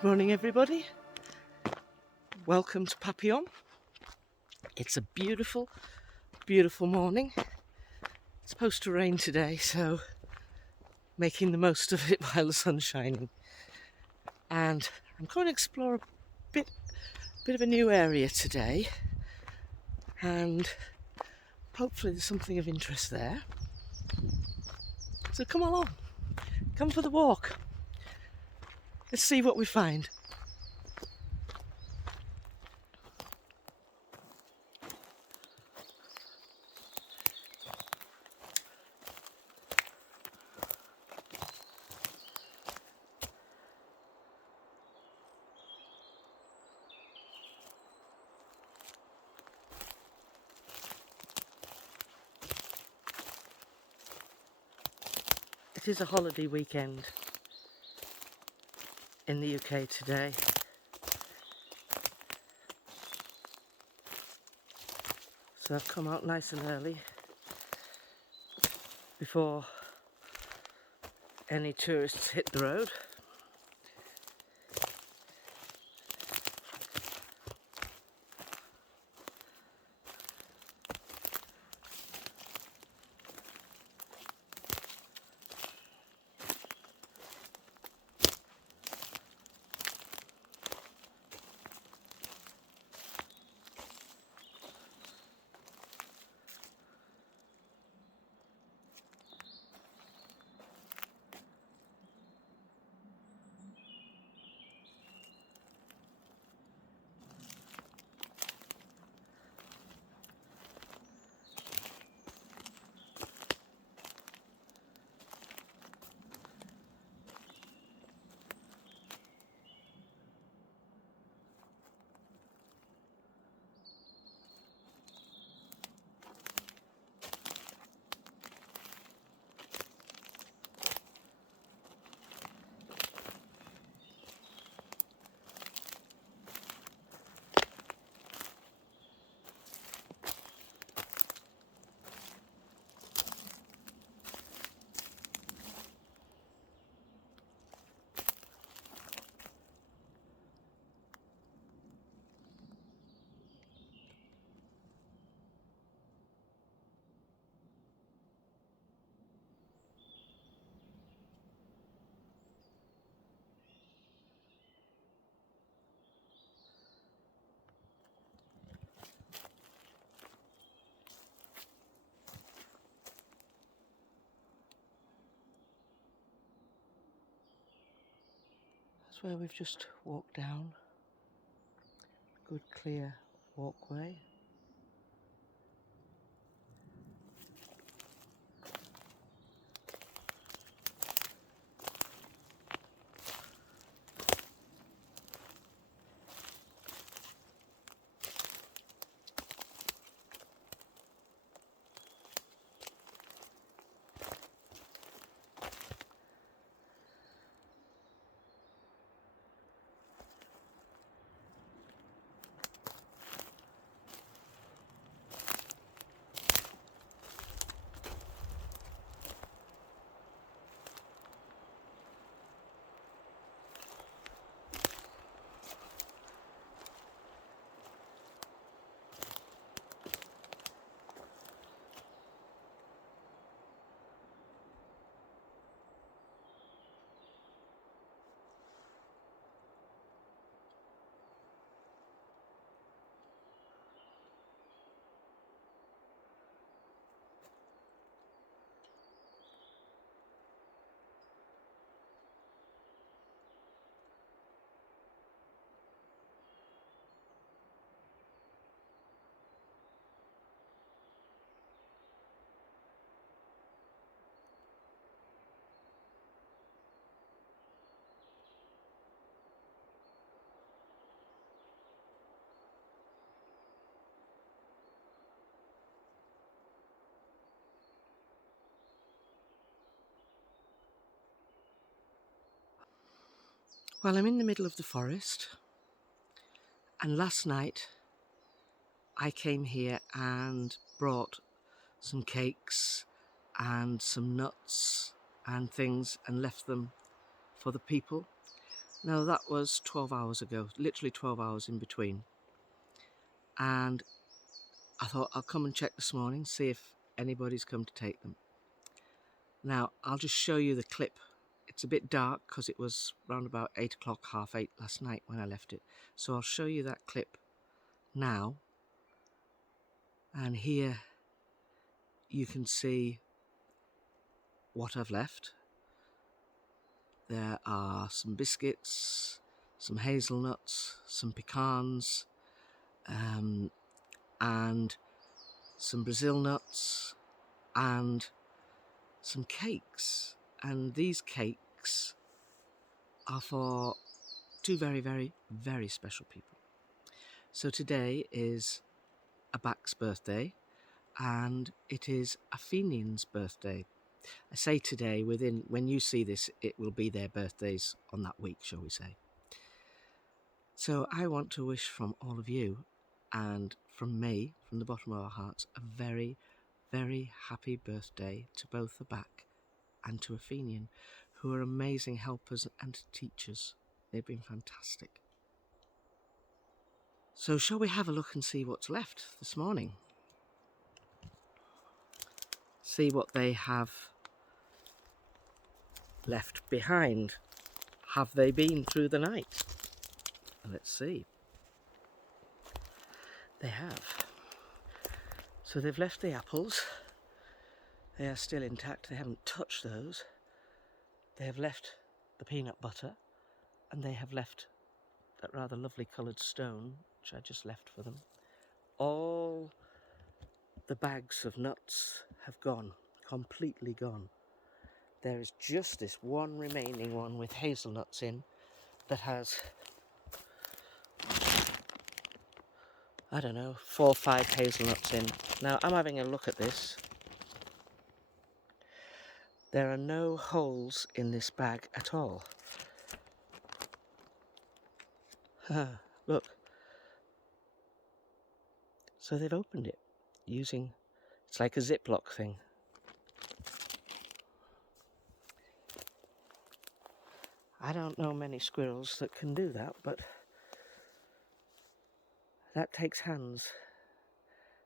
Good morning, everybody. Welcome to Papillon. It's a beautiful, beautiful morning. It's supposed to rain today, so making the most of it while the sun's shining. And I'm going to explore a bit of a new area today, and hopefully there's something of interest there. So come along, come for the walk. Let's see what we find. It is a holiday weekend in the UK today. So I've come out nice and early before any tourists hit the road. That's where we've just walked down. Good clear walkway. Well, I'm in the middle of the forest, and last night I came here and brought some cakes and some nuts and things and left them for the people. Now that was 12 hours ago, literally 12 hours in between. And I thought I'll come and check this morning, see if anybody's come to take them. Now I'll just show you the clip. It's a bit dark because it was around about 8 o'clock, half 8 last night when I left it. So I'll show you that clip now. And here you can see what I've left. There are some biscuits, some hazelnuts, some pecans, and some Brazil nuts, and some cakes. And these cakes are for two very, very, very special people. So today is a Bach's birthday, and it is a Fenian's birthday. I say today, when you see this, it will be their birthdays on that week, shall we say. So I want to wish from all of you, and from me, from the bottom of our hearts, a very, very happy birthday to both a Bach and to a Fenian, who are amazing helpers and teachers. They've been fantastic. So shall we have a look and see what's left this morning? See what they have left behind. Have they been through the night? Let's see. They have. So they've left the apples. They are still intact. They haven't touched those. They have left the peanut butter, and they have left that rather lovely coloured stone, which I just left for them. All the bags of nuts have gone, completely gone. There is just this one remaining one with hazelnuts in that has, I don't know, 4 or 5 hazelnuts in. Now I'm having a look at this. There are no holes in this bag at all. Look. So they've opened it using, it's like a Ziploc thing. I don't know many squirrels that can do that, but that takes hands.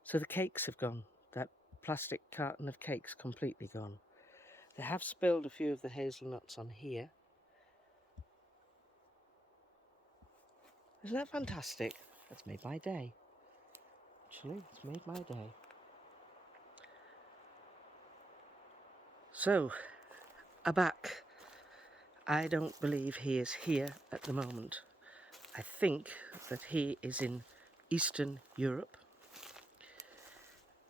So the cakes have gone. That plastic carton of cakes completely gone. They have spilled a few of the hazelnuts on here. Isn't that fantastic? That's made my day. Actually, it's made my day. So, a Bach. I don't believe he is here at the moment. I think that he is in Eastern Europe.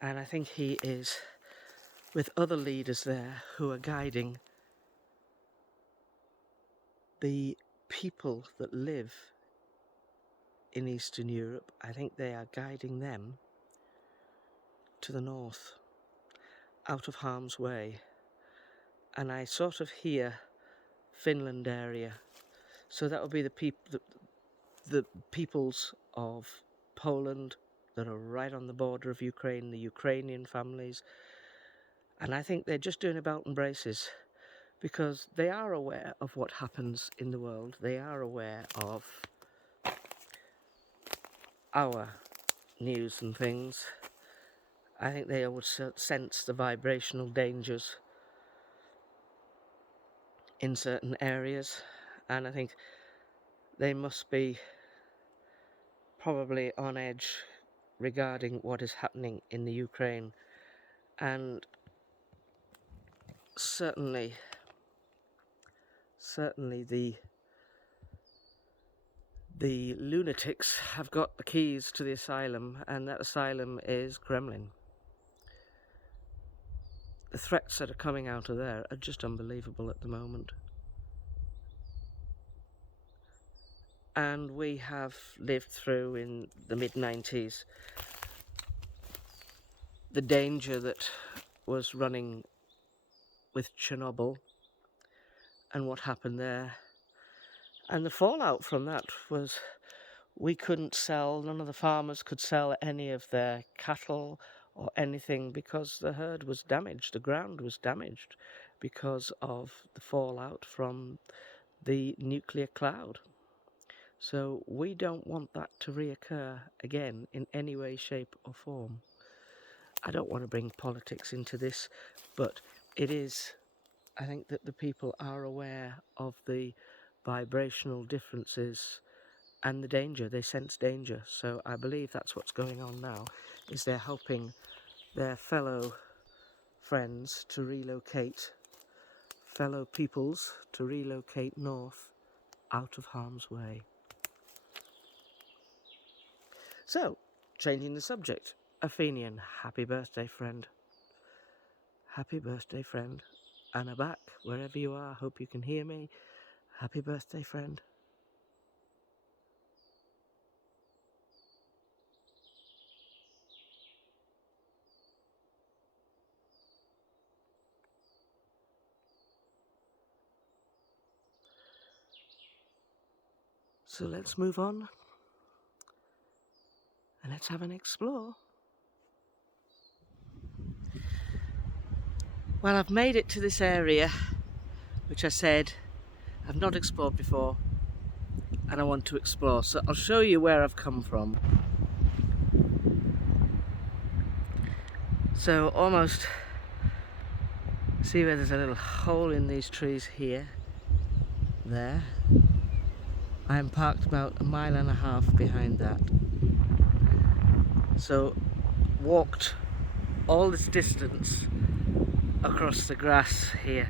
And I think he is with other leaders there who are guiding the people that live in Eastern Europe. I think they are guiding them to the north, out of harm's way. And I sort of hear Finland area. So that would be the peoples of Poland that are right on the border of Ukraine, the Ukrainian families. And I think they're just doing a belt and braces, because they are aware of what happens in the world. They are aware of our news and things. I think they would sense the vibrational dangers in certain areas, and I think they must be probably on edge regarding what is happening in the Ukraine. And certainly the lunatics have got the keys to the asylum, and that asylum is Kremlin. The threats that are coming out of there are just unbelievable at the moment. And we have lived through, in the mid-90s, the danger that was running with Chernobyl and what happened there. And the fallout from that was we couldn't sell, none of the farmers could sell any of their cattle or anything because the herd was damaged, the ground was damaged because of the fallout from the nuclear cloud. So we don't want that to reoccur again in any way, shape or form. I don't want to bring politics into this, but it is, I think that the people are aware of the vibrational differences and the danger. They sense danger. So I believe that's what's going on now, is they're helping their fellow friends to relocate, fellow peoples to relocate north out of harm's way. So, changing the subject, Athenian, happy birthday, friend. Happy birthday, friend. Anna back, wherever you are, hope you can hear me. Happy birthday, friend. So let's move on and let's have an explore. Well, I've made it to this area, which I said I've not explored before, and I want to explore. So I'll show you where I've come from. So almost, see where there's a little hole in these trees here, there. I'm parked about 1.5 miles behind that. So walked all this distance across the grass here.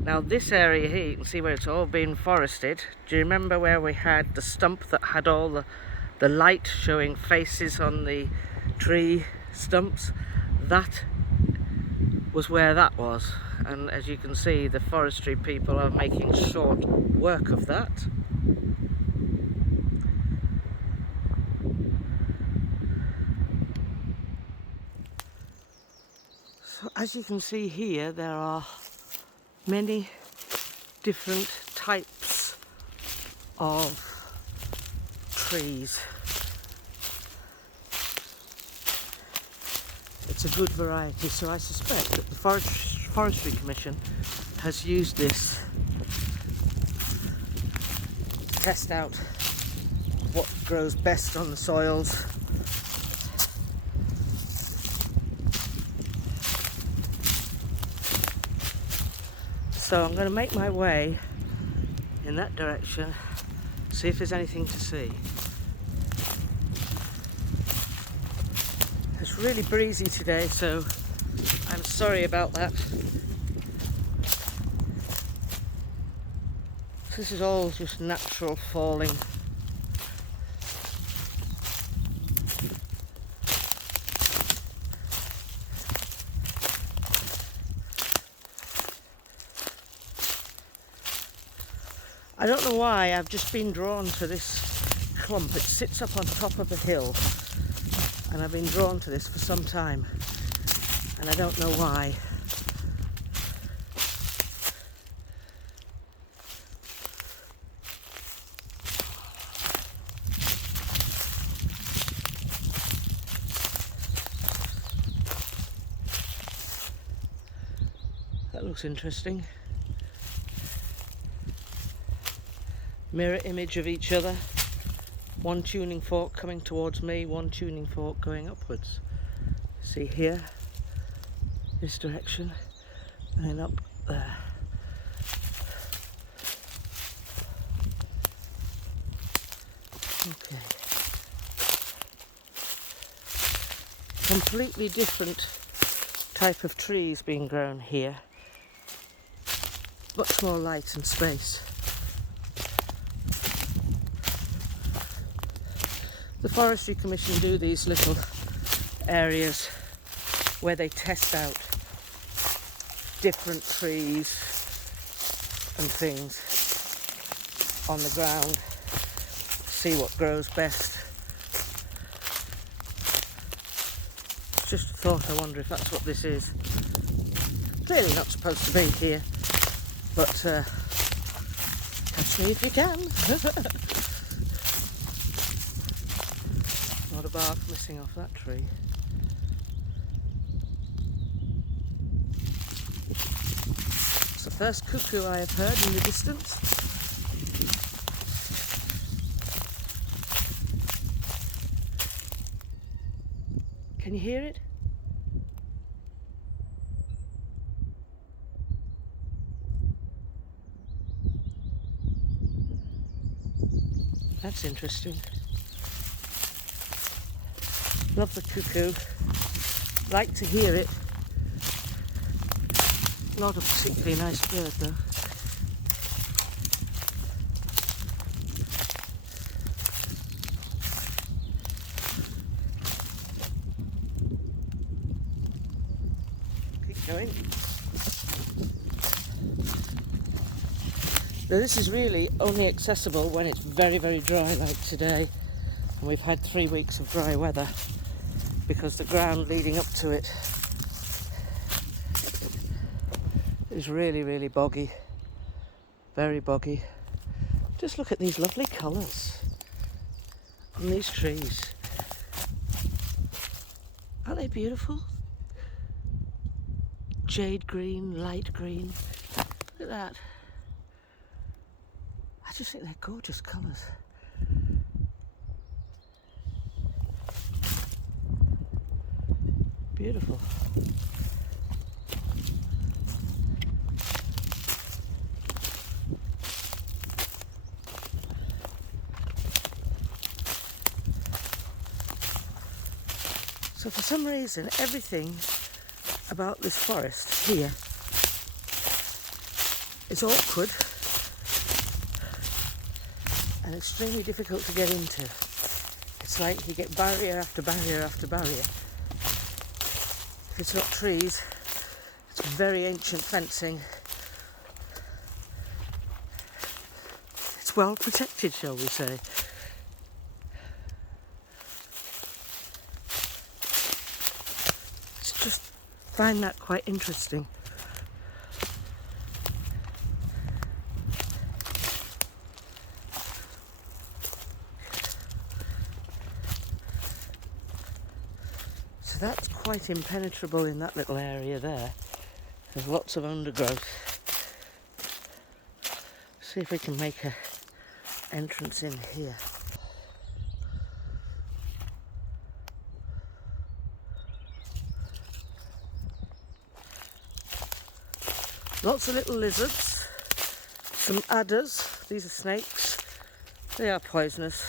Now this area here, you can see where it's all been forested. Do you remember where we had the stump that had all the light showing faces on the tree stumps? That was where that was, and as you can see, the forestry people are making short work of that. So as you can see here, there are many different types of trees. It's a good variety, so I suspect that the Forestry Commission has used this to test out what grows best on the soils. So I'm going to make my way in that direction, see if there's anything to see. It's really breezy today, so I'm sorry about that. This is all just natural falling. I don't know why, I've just been drawn to this clump. It sits up on top of a hill, and I've been drawn to this for some time, and I don't know why. That looks interesting. Mirror image of each other. One tuning fork coming towards me, one tuning fork going upwards. See here, this direction, and then up there. Okay. Completely different type of trees being grown here. Much more light and space. The Forestry Commission do these little areas where they test out different trees and things on the ground, see what grows best. Just a thought, I wonder if that's what this is. Clearly not supposed to be here, but Catch me if you can. Not a bark missing off that tree. It's the first cuckoo I have heard in the distance. Can you hear it? That's interesting. Love the cuckoo. Like to hear it. Not a particularly nice bird though. Keep going. Now this is really only accessible when it's very, very dry like today. And we've had 3 weeks of dry weather because the ground leading up to it is really, really boggy. Very boggy. Just look at these lovely colours on these trees. Aren't they beautiful? Jade green, light green. Look at that. I just think they're gorgeous colours. Beautiful. So for some reason, everything about this forest here is awkward and extremely difficult to get into. It's like you get barrier after barrier after barrier. If it's not trees, it's very ancient fencing. It's well protected, shall we say. Just find that quite interesting. So that's quite impenetrable in that little area there. There's lots of undergrowth. See if we can make an entrance in here. Lots of little lizards, some adders. These are snakes. They are poisonous.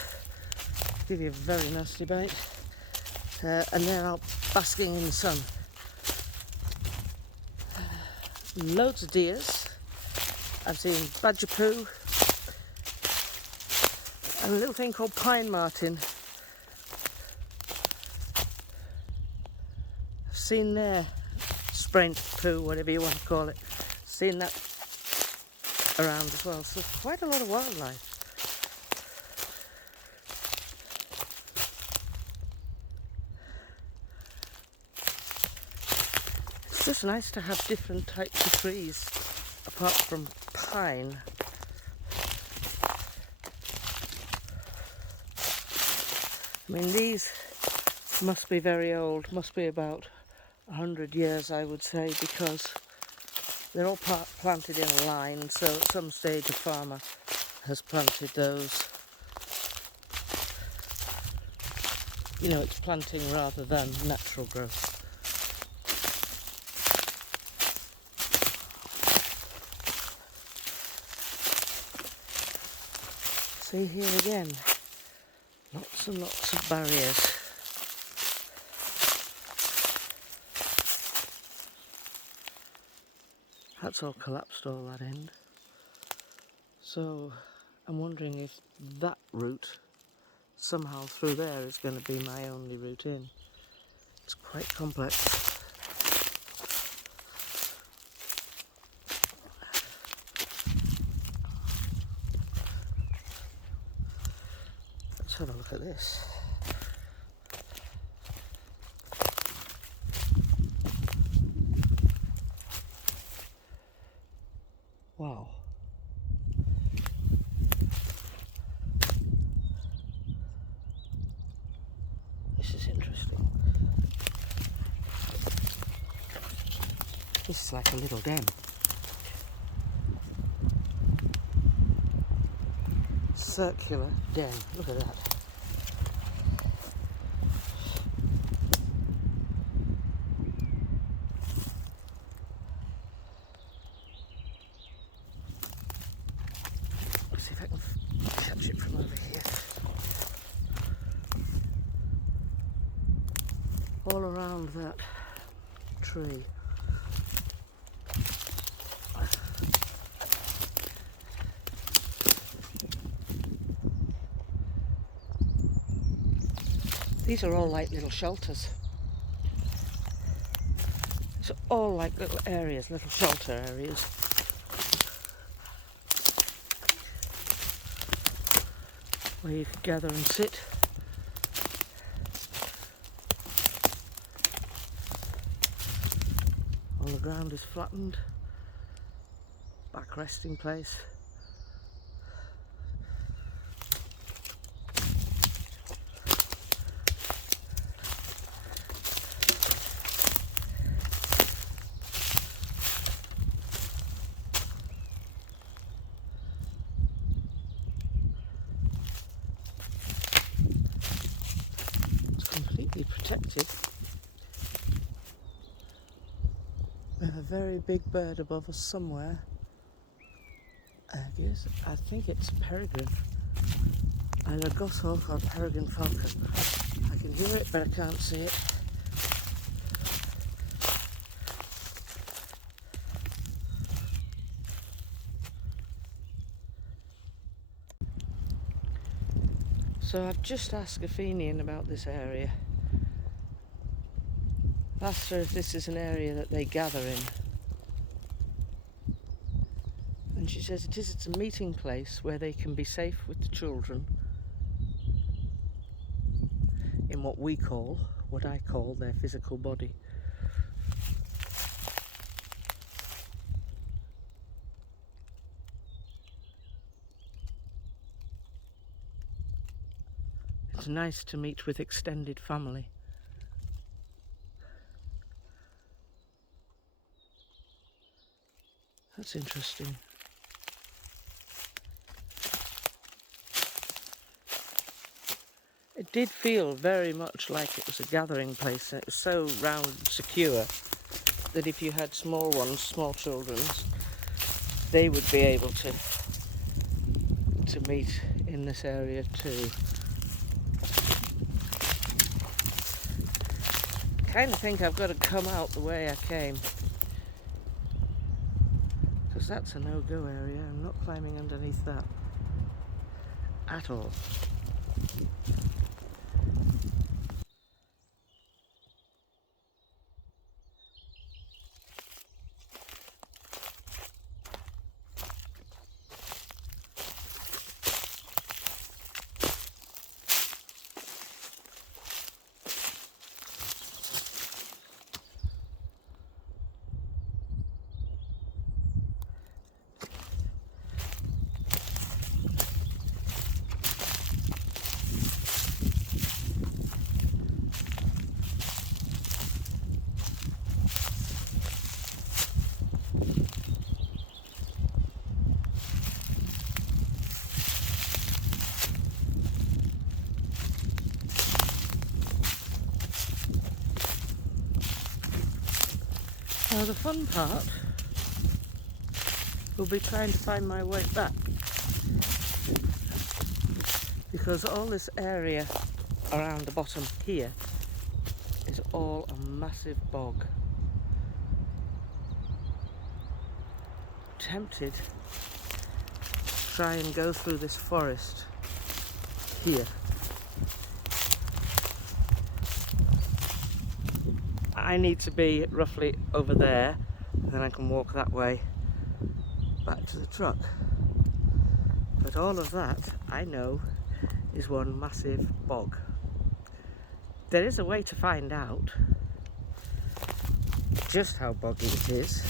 Give you a very nasty bite. And they're out basking in the sun. Loads of deers. I've seen badger poo. And a little thing called pine marten. I've seen their sprained poo, whatever you want to call it. Seen that around as well. So quite a lot of wildlife. It's just nice to have different types of trees apart from pine. I mean, these must be very old, must be about 100 years, I would say, because they're all planted in a line, so at some stage a farmer has planted those. You know, it's planting rather than natural growth. See here again, lots and lots of barriers. That's all collapsed, all that end. So I'm wondering if that route somehow through there is going to be my only route in. It's quite complex. Let's have a look at this. Wow. This is like a little den. Circular den. Look at that. Let's see if I can catch it from over here. All around that tree. These are all like little shelters. It's all like little areas, little shelter areas. Where you can gather and sit. All the ground is flattened. Back resting place. Protected. We have a very big bird above us somewhere. I think it's peregrine. Either a goshawk or peregrine falcon. I can hear it, but I can't see it. So I've just asked a Fenian about this area. Asked her if this is an area that they gather in. And she says it is. It's a meeting place where they can be safe with the children in what I call their physical body. It's nice to meet with extended family. That's interesting. It did feel very much like it was a gathering place. It was so round and secure that if you had small ones, small children, they would be able to meet in this area too. I kind of think I've got to come out the way I came. Because that's a no-go area. I'm not climbing underneath that at all. Now the fun part will be trying to find my way back, because all this area around the bottom here is all a massive bog. Tempted to try and go through this forest here. I need to be roughly over there, and then I can walk that way back to the truck. But all of that, I know, is one massive bog. There is a way to find out just how boggy it is.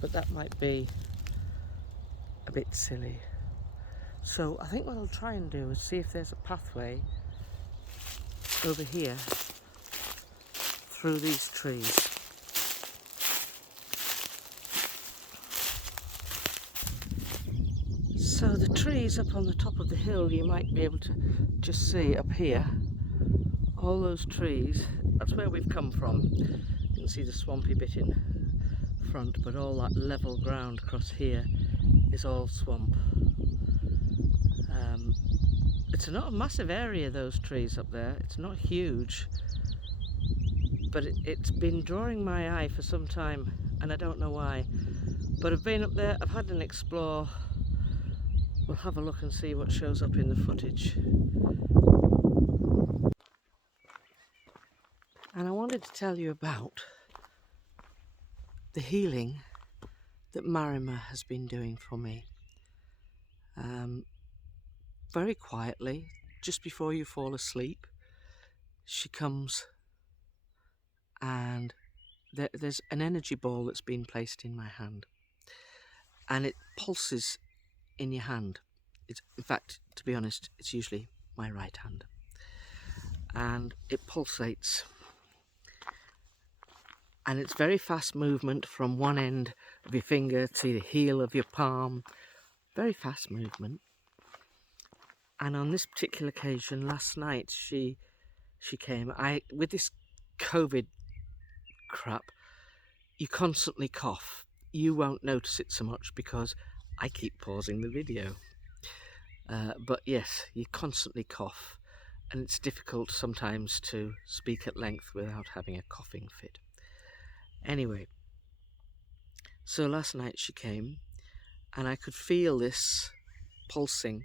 But that might be a bit silly. So I think what I'll try and do is see if there's a pathway over here through these trees. So the trees up on the top of the hill, you might be able to just see up here, all those trees, that's where we've come from. You can see the swampy bit in front, but all that level ground across here is all swamp. It's not a massive area, those trees up there, it's not huge, but it's been drawing my eye for some time, and I don't know why. But I've been up there, I've had an explore. We'll have a look and see what shows up in the footage. And I wanted to tell you about the healing that Maryma has been doing for me. Very quietly, just before you fall asleep, she comes and there's an energy ball that's been placed in my hand. And it pulses in your hand. In fact, to be honest, it's usually my right hand. And it pulsates. And it's very fast movement from one end of your finger to the heel of your palm. Very fast movement. And on this particular occasion, last night, she came. With this COVID crap, you constantly cough. You won't notice it so much because I keep pausing the video. But yes, you constantly cough, and it's difficult sometimes to speak at length without having a coughing fit. Anyway, so last night she came, and I could feel this pulsing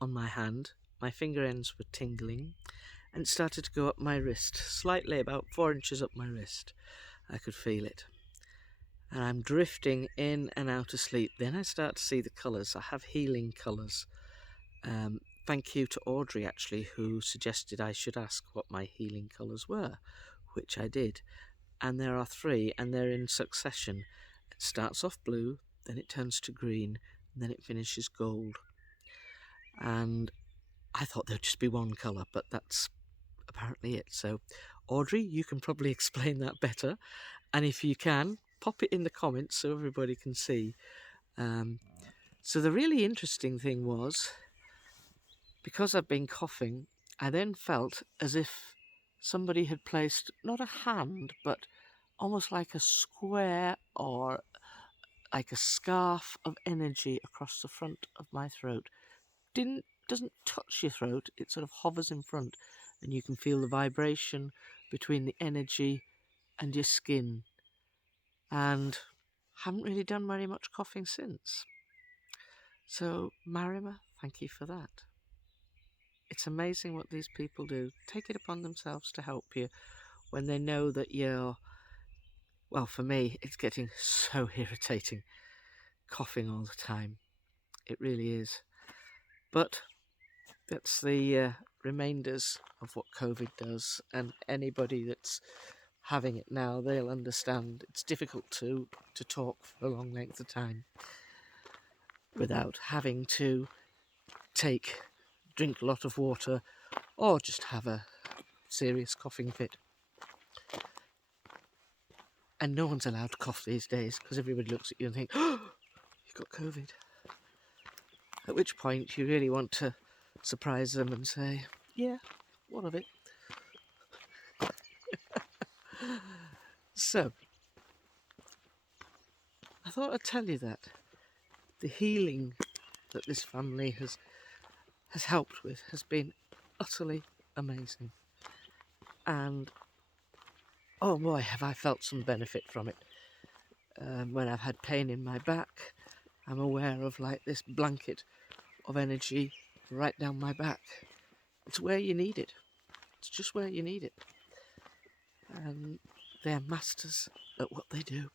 on my hand. My finger ends were tingling, and it started to go up my wrist, slightly, about 4 inches up my wrist. I could feel it. And I'm drifting in and out of sleep. Then I start to see the colours. I have healing colours. Thank you to Audrey, actually, who suggested I should ask what my healing colours were, which I did. And there are 3, and they're in succession. It starts off blue, then it turns to green, and then it finishes gold. And I thought there'd just be one colour, but that's apparently it. So, Audrey, you can probably explain that better. And if you can, pop it in the comments so everybody can see. So the really interesting thing was, because I've been coughing, I then felt as if somebody had placed not a hand, but almost like a square or like a scarf of energy across the front of my throat. Doesn't touch your throat, it sort of hovers in front, and you can feel the vibration between the energy and your skin. And haven't really done very much coughing since. So Maryma, thank you for that. It's amazing what these people do. Take it upon themselves to help you when they know that you're, well, for me, it's getting so irritating, coughing all the time. It really is. But that's the remainders of what COVID does, and anybody that's having it now, they'll understand. It's difficult to talk for a long length of time without having to drink a lot of water or just have a serious coughing fit. And no one's allowed to cough these days because everybody looks at you and thinks, oh, you've got COVID. At which point you really want to surprise them and say, yeah, what of it? So, I thought I'd tell you that. The healing that this family has helped with has been utterly amazing. And, oh boy, have I felt some benefit from it. When I've had pain in my back, I'm aware of like this blanket of energy right down my back. It's where you need it. It's just where you need it. And they're masters at what they do.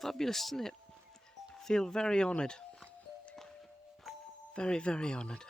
Fabulous, isn't it? Feel very honoured. Very, very honoured.